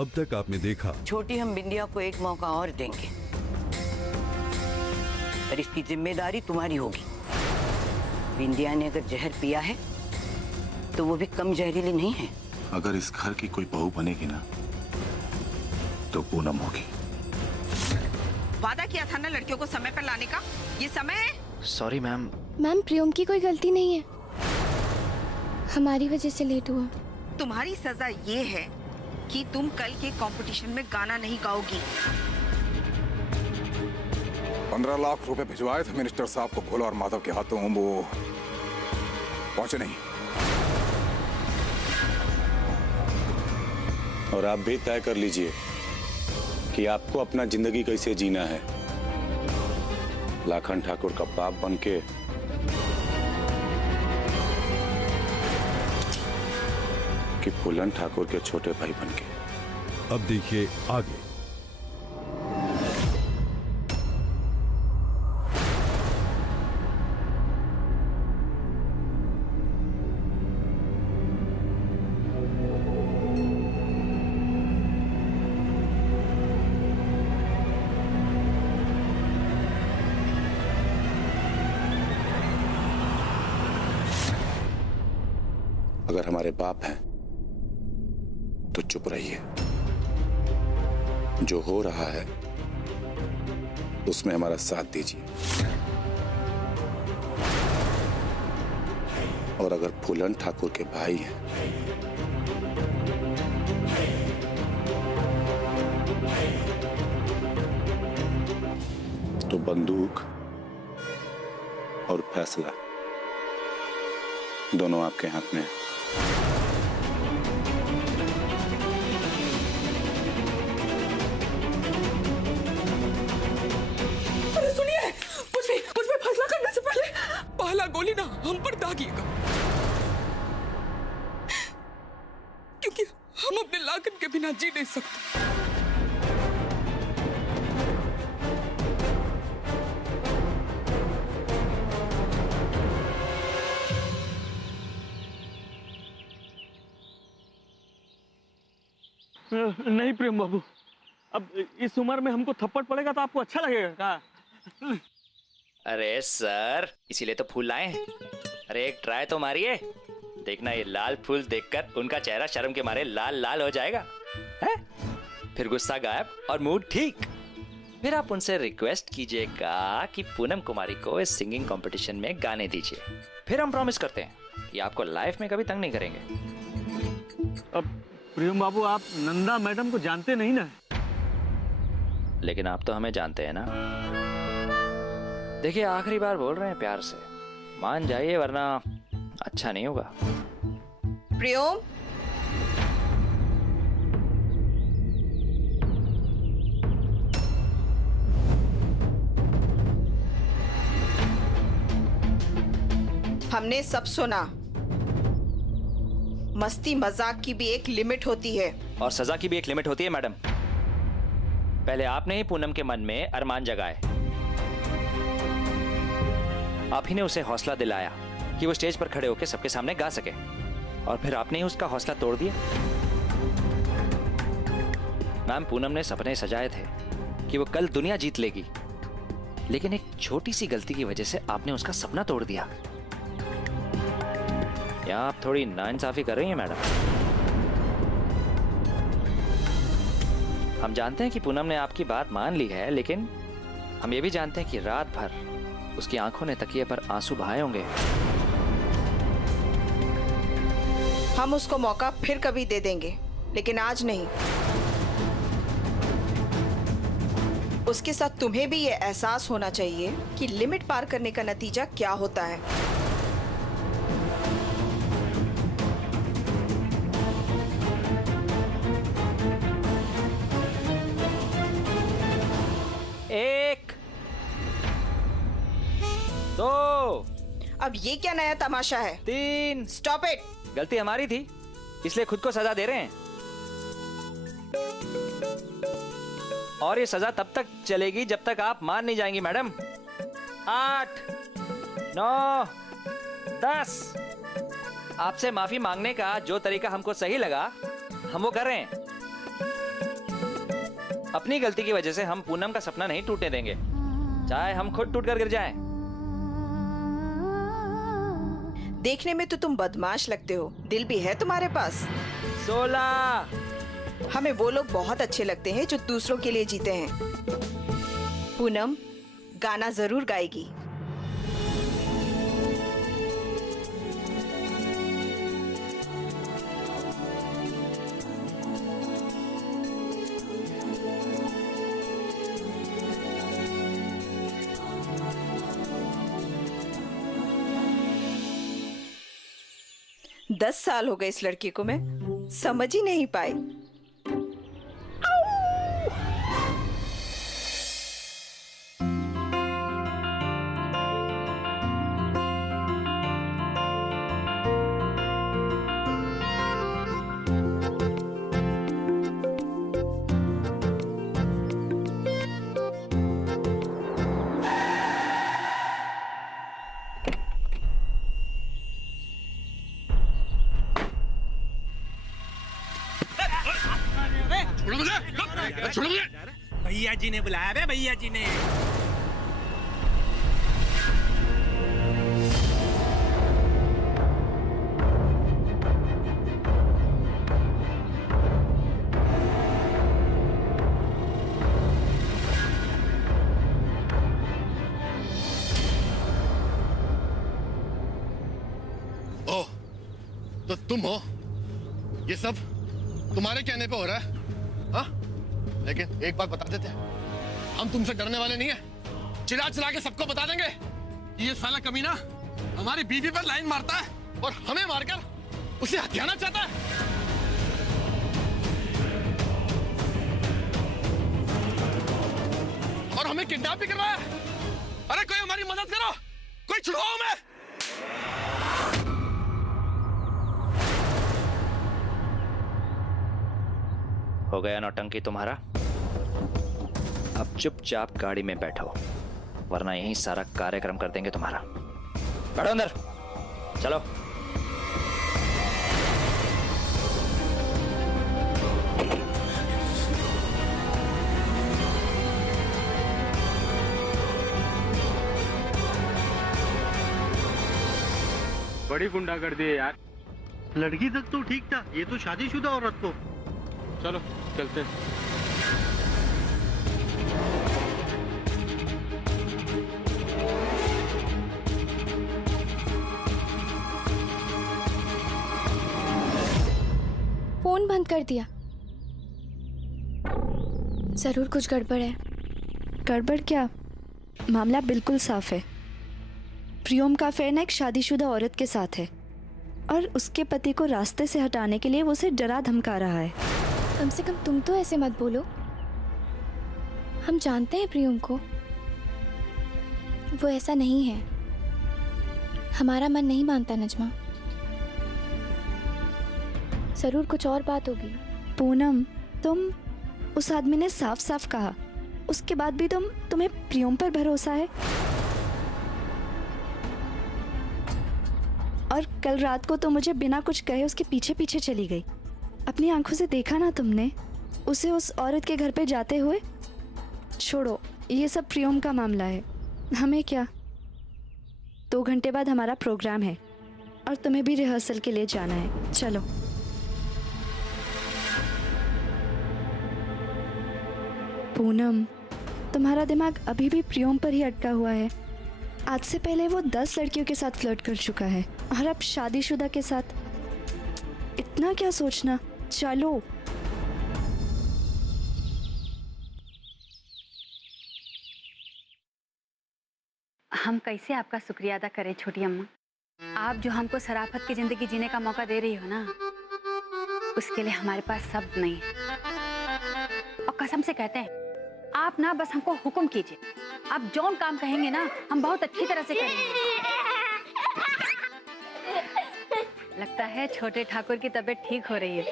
अब तक आपने देखा। छोटी हम बिंदिया को एक मौका और देंगे, पर इसकी जिम्मेदारी तुम्हारी होगी। बिंदिया ने अगर जहर पिया है तो वो भी कम जहरीली नहीं है। अगर इस घर की कोई बहू बनेगी ना तो पूनम होगी। वादा किया था ना लड़कियों को समय पर लाने का, ये समय है। Sorry ma'am. मैम प्रियम की कोई गलती नहीं है, हमारी वजह से लेट हुआ। तुम्हारी सजा ये है कि तुम कल के कंपटीशन में गाना नहीं गाओगी। 15 लाख रुपए भिजवाए थे मिनिस्टर साहब को भोला और माधव के हाथों, वो पहुंचे नहीं। और आप भी तय कर लीजिए कि आपको अपना जिंदगी कैसे जीना है। लाखन ठाकुर का बाप बनके कि फूलन ठाकुर के छोटे भाई बनके। अब देखिए आगे। अगर हमारे बाप हैं तो चुप रहिए। जो हो रहा है उसमें हमारा साथ दीजिए। और अगर फूलन ठाकुर के भाई हैं तो बंदूक और फैसला दोनों आपके हाथ में है। मुझ पे फैसला करने से पहले पहला गोली ना हम पर दागिएगा, क्योंकि हम अपने लाखन के बिना जी नहीं सकते। नहीं प्रेम बाबू, अब इस उम्र में हमको थप्पड़ पड़ेगा तो आपको अच्छा लगेगा क्या? अरे सर, इसीलिए तो फूल लाए हैं। अरे एक ट्राई तो मारिए, देखना ये लाल फूल देखकर उनका चेहरा शर्म के मारे लाल लाल हो जाएगा है? फिर गुस्सा गायब और मूड ठीक। फिर आप उनसे रिक्वेस्ट कीजिएगा कि पूनम कुमारी को इस सिंगिंग कंपटीशन में गाने दीजिए। फिर हम प्रॉमिस करते हैं कि आपको लाइफ में कभी तंग नहीं करेंगे। अब प्रेम बाबू, आप नंदा मैडम को जानते नहीं ना? लेकिन आप तो हमें जानते हैं ना। देखिए आखिरी बार बोल रहे हैं, प्यार से मान जाइए वरना अच्छा नहीं होगा। प्रियम, हमने सब सुना। मस्ती मजाक की भी एक लिमिट होती है और सजा की भी एक लिमिट होती है मैडम। पहले आपने ही पूनम के मन में अरमान जगाए, आप ही ने उसे हौसला दिलाया कि वो स्टेज पर खड़े होकर सबके सामने गा सके, और फिर आपने ही उसका हौसला तोड़ दिया। मैम, पूनम ने सपने सजाए थे कि वो कल दुनिया जीत लेगी, लेकिन एक छोटी सी गलती की वजह से आपने उसका सपना तोड़ दिया। यहाँ आप थोड़ी नाइंसाफी कर रही हैं मैडम। हम जानते हैं कि पूनम ने आपकी बात मान ली है, लेकिन हम ये भी जानते हैं कि रात भर उसकी आंखों ने तकिए पर आंसू बहाए होंगे। हम उसको मौका फिर कभी दे देंगे, लेकिन आज नहीं। उसके साथ तुम्हें भी ये एहसास होना चाहिए कि लिमिट पार करने का नतीजा क्या होता है। एक, दो, अब ये क्या नया तमाशा है? तीन। Stop it. गलती हमारी थी, इसलिए खुद को सजा दे रहे हैं। और ये सजा तब तक चलेगी जब तक आप मान नहीं जाएंगी मैडम। 8, 9, 10। आपसे माफी मांगने का जो तरीका हमको सही लगा हम वो कर रहे हैं। अपनी गलती की वजह से हम पूनम का सपना नहीं टूटने देंगे, चाहे हम खुद टूट कर गिर जाएं। देखने में तो तुम बदमाश लगते हो, दिल भी है तुम्हारे पास। 16। हमें वो लोग बहुत अच्छे लगते हैं जो दूसरों के लिए जीते हैं। पूनम गाना जरूर गाएगी। दस साल हो गए इस लड़की को मैं समझ ही नहीं पाई। छोड़ो मुझे। भैया जी ने बुलाया है, भैया जी ने। ओह, तो तुम हो? ये सब तुम्हारे कहने पे हो रहा है? हाँ? लेकिन एक बात बता देते हैं, हम तुमसे डरने वाले नहीं है। चिल्ला चिल्ला के सबको बता देंगे कि ये साला कमीना हमारी बीवी पर लाइन मारता है और हमें मारकर उसे हथियाना चाहता है। और हमें किडनैप भी करवाया। अरे कोई हमारी मदद करो, कोई छुड़ाओ हमें। हो गया नौटंकी तुम्हारा? अब चुपचाप गाड़ी में बैठो, वरना यहीं सारा कार्यक्रम कर देंगे तुम्हारा। बैठो अंदर, चलो। बड़ी गुंडागर्दी है यार। लड़की तक तो ठीक था, ये तो शादीशुदा औरत को। चलो चलते हैं। फोन बंद कर दिया। जरूर कुछ गड़बड़ है। गड़बड़ क्या? मामला बिल्कुल साफ है। प्रियम का अफेयर ना एक शादीशुदा औरत के साथ है और उसके पति को रास्ते से हटाने के लिए वो उसे डरा धमका रहा है। कम से कम तुम तो ऐसे मत बोलो। हम जानते हैं प्रियम को, वो ऐसा नहीं है। हमारा मन नहीं मानता नजमा। जरूर कुछ और बात होगी। पूनम, तुम, उस आदमी ने साफ साफ कहा, उसके बाद भी तुम्हें प्रियम पर भरोसा है। और कल रात को तो मुझे बिना कुछ कहे उसके पीछे पीछे चली गई। अपनी आंखों से देखा ना तुमने उसे उस औरत के घर पे जाते हुए? छोड़ो, ये सब प्रियम का मामला है, हमें क्या। 2 घंटे बाद हमारा प्रोग्राम है और तुम्हें भी रिहर्सल के लिए जाना है। चलो। पूनम, तुम्हारा दिमाग अभी भी प्रियम पर ही अटका हुआ है। आज से पहले वो 10 लड़कियों के साथ फ्लर्ट कर चुका है और अब शादीशुदा के साथ। इतना क्या सोचना। चलो। हम कैसे आपका शुक्रिया अदा करें छोटी अम्मा। आप जो हमको शराफत की जिंदगी जीने का मौका दे रही हो ना, उसके लिए हमारे पास शब्द नहीं है। और कसम से कहते हैं, आप ना बस हमको हुक्म कीजिए, आप जौन काम कहेंगे ना हम बहुत अच्छी तरह से करेंगे। लगता है छोटे ठाकुर की तबीयत ठीक हो रही है।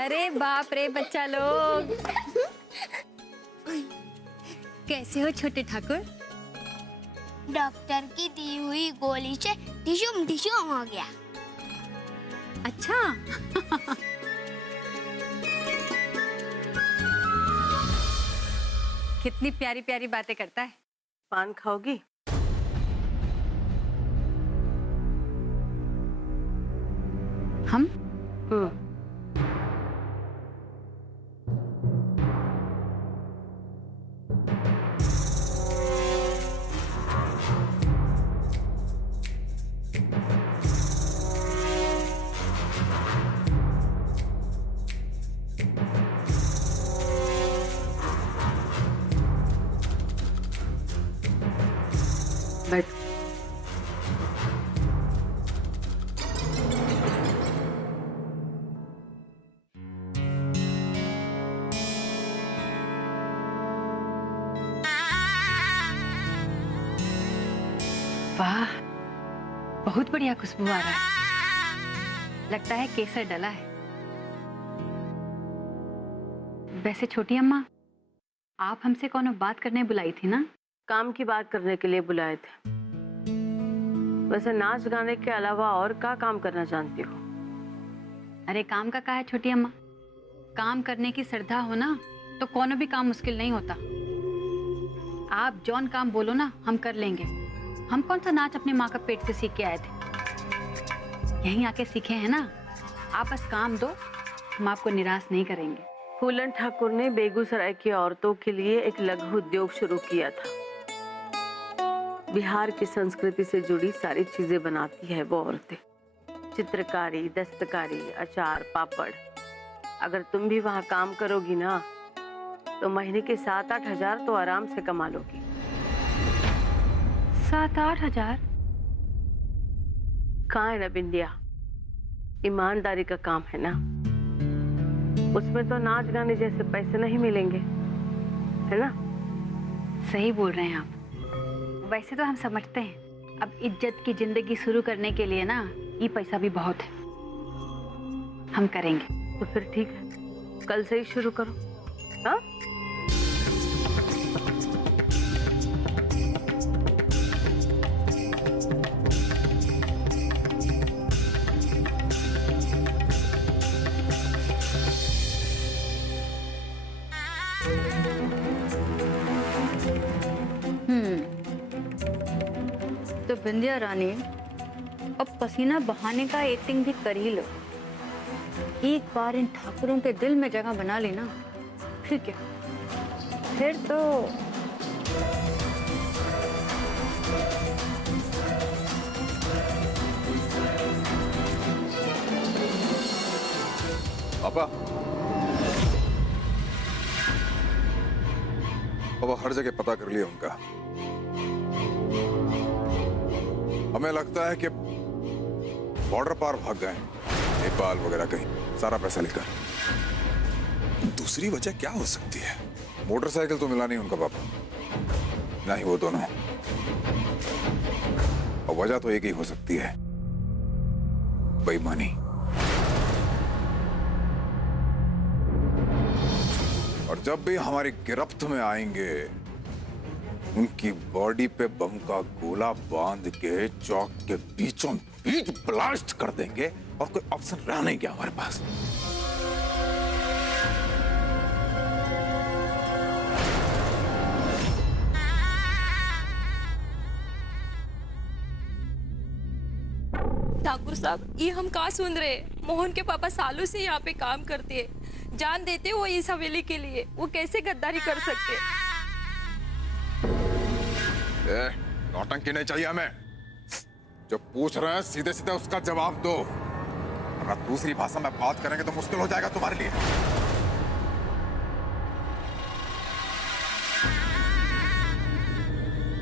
अरे बाप रे बच्चा लोग, कैसे हो छोटे ठाकुर? डॉक्टर की दी हुई गोली से टिशुम टिशुम हो गया। अच्छा। कितनी प्यारी प्यारी बातें करता है। पान खाओगी? हम? बैठ। वाह, बहुत बढ़िया खुशबू आ रहा है। लगता है केसर डला है। वैसे छोटी अम्मा, आप हमसे कौनो बात करने बुलाई थी ना? काम की बात करने के लिए बुलाए थे। वैसे नाच गाने के अलावा और क्या काम करना जानती हो? अरे काम का है छोटी अम्मा, काम करने की श्रद्धा हो ना तो कोनो भी काम मुश्किल नहीं होता। आप जौन काम बोलो ना हम कर लेंगे। हम कौन सा नाच अपनी माँ का पेट से सीख के आए थे, यहीं आके सीखे हैं ना। आप बस काम दो, हम आपको निराश नहीं करेंगे। फूलन ठाकुर ने बेगूसराय की औरतों के लिए एक लघु उद्योग शुरू किया था। बिहार की संस्कृति से जुड़ी सारी चीजें बनाती है वो औरतें। चित्रकारी, दस्तकारी, अचार, पापड़। अगर तुम भी वहाँ काम करोगी ना तो महीने के 7-8 हजार तो आराम से कमा लोगी। 7-8 हजार? कहाँ है ना बिंदिया, ईमानदारी का काम है ना, उसमें तो नाच गाने जैसे पैसे नहीं मिलेंगे, है ना? सही बोल रहे हैं आप। वैसे तो हम समझते हैं अब इज्जत की जिंदगी शुरू करने के लिए ना ये पैसा भी बहुत है। हम करेंगे। तो फिर ठीक है, कल से ही शुरू करो। हाँ? तो बिंदिया रानी, अब पसीना बहाने का एक्टिंग भी कर ही लो। एक बार इन ठाकुरों के दिल में जगह बना लेना, ठीक है? फिर तो पापा, पापा हर जगह पता कर लिया उनका। हमें लगता है कि बॉर्डर पार भाग गए, नेपाल वगैरह कहीं, सारा पैसा लेकर। दूसरी वजह क्या हो सकती है? मोटरसाइकिल तो मिला नहीं उनका पापा, ना ही वो दोनों। और वजह तो एक ही हो सकती है, बेईमानी। और जब भी हमारी गिरफ्त में आएंगे उनकी बॉडी पे बम का गोला बांध के चौक के बीचों बीच ब्लास्ट कर देंगे और कोई ऑप्शन रह नहीं गया हमारे पास। ठाकुर साहब, ये हम कहाँ सुन रहे? मोहन के पापा सालों से यहाँ पे काम करते हैं, जान देते वो इस हवेली के लिए। वो कैसे गद्दारी कर सकते? नौटंकी नहीं चाहिए हमें। जो पूछ रहे हैं सीधे सीधे उसका जवाब दो, वरना दूसरी भाषा में बात करेंगे तो मुश्किल हो जाएगा तुम्हारे लिए।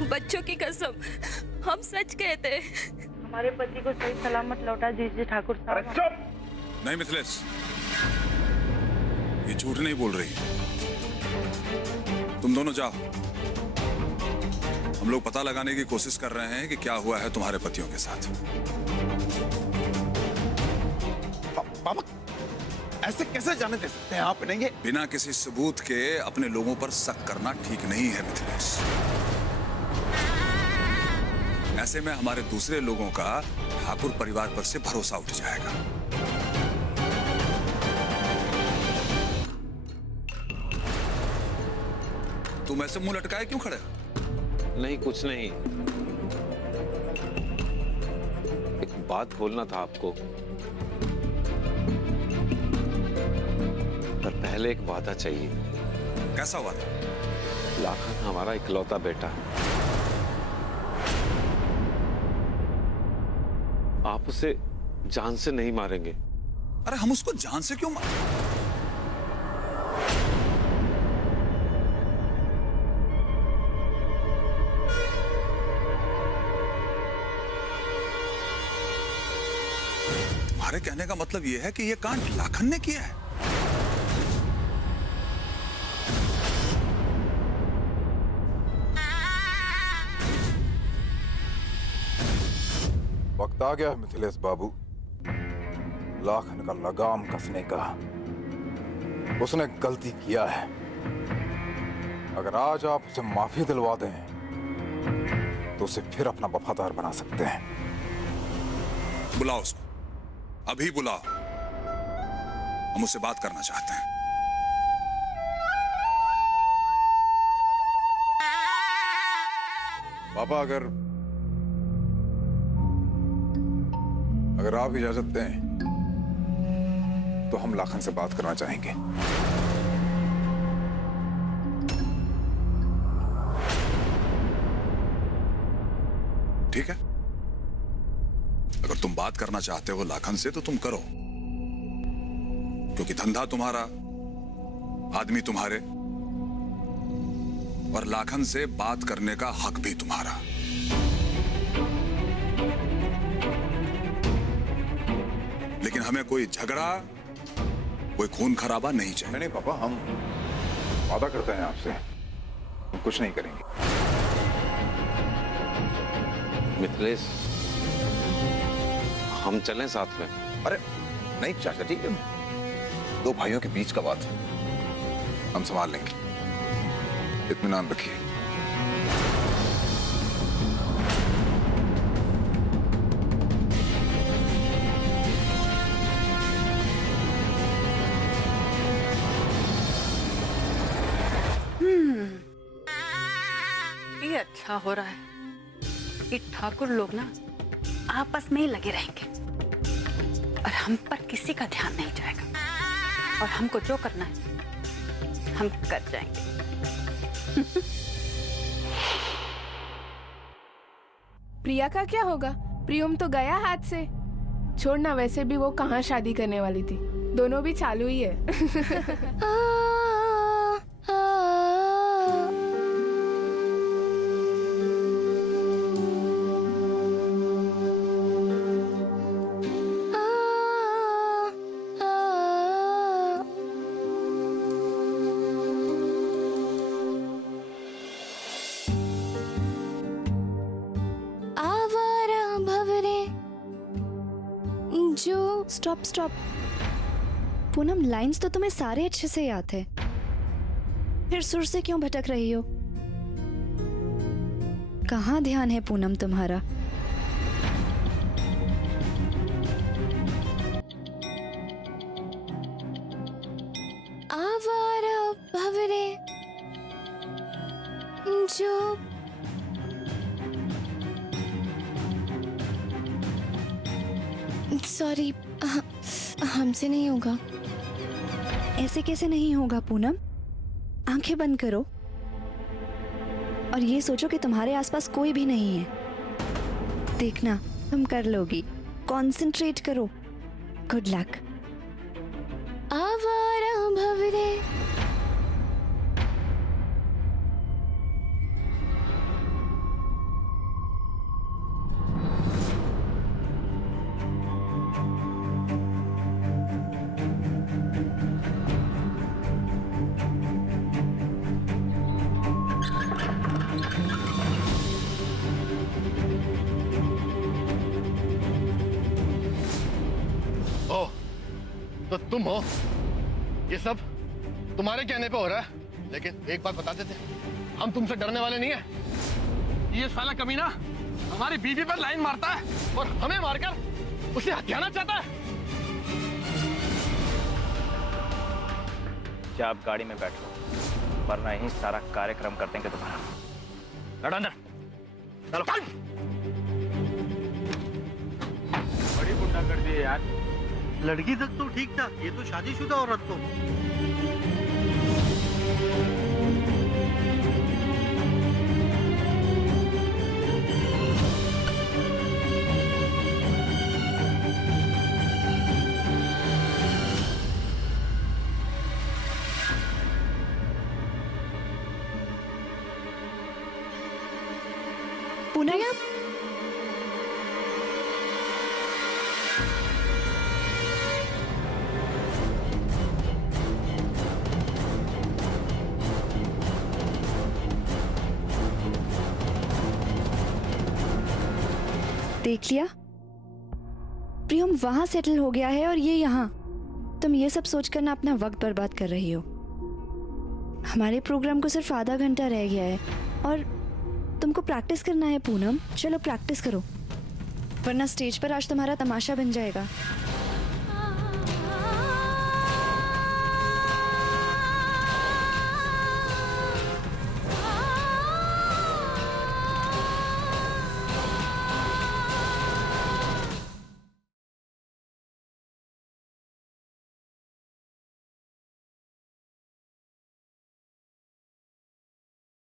बच्चों की कसम, हम सच कहते हैं। हमारे पति को सही सलामत लौटा दीजिए ठाकुर साहब। चुप! नहीं मिथिलेश, ये झूठ नहीं बोल रही। तुम दोनों जाओ, हम लोग पता लगाने की कोशिश कर रहे हैं कि क्या हुआ है तुम्हारे पतियों के साथ। पापा, ऐसे कैसे जाने दे सकते हैं आप इन्हें? बिना किसी सबूत के अपने लोगों पर शक करना ठीक नहीं है मिथिलेश। ऐसे में हमारे दूसरे लोगों का ठाकुर परिवार पर से भरोसा उठ जाएगा। तुम ऐसे मुंह लटकाए क्यों खड़े? नहीं, कुछ नहीं। एक बात बोलना था आपको, पर पहले एक वादा चाहिए। कैसा वादा? लाखन हमारा इकलौता बेटा है। आप उसे जान से नहीं मारेंगे। अरे हम उसको जान से क्यों मारें? तुम्हारे कहने का मतलब यह है कि यह कांड लाखन ने किया है? वक्त आ गया है मिथिलेश बाबू लाखन का लगाम कसने का। उसने गलती किया है। अगर आज आप उसे माफी दिलवा दें तो उसे फिर अपना वफादार बना सकते हैं। बुलाओ उसको, अभी बुलाओ। हम उससे बात करना चाहते हैं। पापा, अगर आप इजाजत दें तो हम लाखन से बात करना चाहेंगे। ठीक है, अगर तुम बात करना चाहते हो लाखन से तो तुम करो, क्योंकि धंधा तुम्हारा, आदमी तुम्हारे, और लाखन से बात करने का हक भी तुम्हारा। लेकिन हमें कोई झगड़ा, कोई खून खराबा नहीं चाहिए। नहीं पापा, हम वादा करते हैं आपसे, हम कुछ नहीं करेंगे। मिथिलेश, हम चलें साथ में? अरे नहीं चाचा जी, दो भाइयों के बीच का बात है, हम संभाल लेंगे, इत्मीनान रखिए। ये अच्छा हो रहा है कि ठाकुर लोग ना आपस में ही लगे रहेंगे और हम पर किसी का ध्यान नहीं जाएगा, और हमको जो करना है हम कर जाएंगे। प्रिया का क्या होगा? प्रियम तो गया हाथ से। छोड़ना, वैसे भी वो कहाँ शादी करने वाली थी, दोनों भी चालू ही है। स्टॉप स्टॉप पूनम, लाइंस तो तुम्हें सारे अच्छे से याद है, फिर सुर से क्यों भटक रही हो? कहाँ ध्यान है पूनम तुम्हारा? आवारा भंवरे जो सॉरी, हमसे नहीं होगा। ऐसे कैसे नहीं होगा पूनम? आंखें बंद करो और ये सोचो कि तुम्हारे आसपास कोई भी नहीं है। देखना, तुम कर लोगी। कंसंट्रेट करो। Good luck. आवारा भंवरे तो तुम हो, ये सब तुम्हारे कहने पे हो रहा है। लेकिन एक बात बता देते, हम तुमसे डरने वाले नहीं है। ये साला कमीना हमारी बीवी पर लाइन मारता है और हमें मारकर उसे हथियाना चाहता है। क्या आप गाड़ी में बैठो, वरना यही सारा कार्यक्रम कर देंगे तुम्हारा। लड़ो अंदर, चलो। बड़ी गुंडा कर दी यार। लड़की तक तो ठीक था, ये तो शादीशुदा औरत को। पूनम, देख लिया, प्रियम वहां सेटल हो गया है और ये यहाँ। तुम ये सब सोचकर ना अपना वक्त बर्बाद कर रही हो। हमारे प्रोग्राम को सिर्फ आधा घंटा रह गया है और तुमको प्रैक्टिस करना है पूनम। चलो प्रैक्टिस करो, वरना स्टेज पर आज तुम्हारा तमाशा बन जाएगा।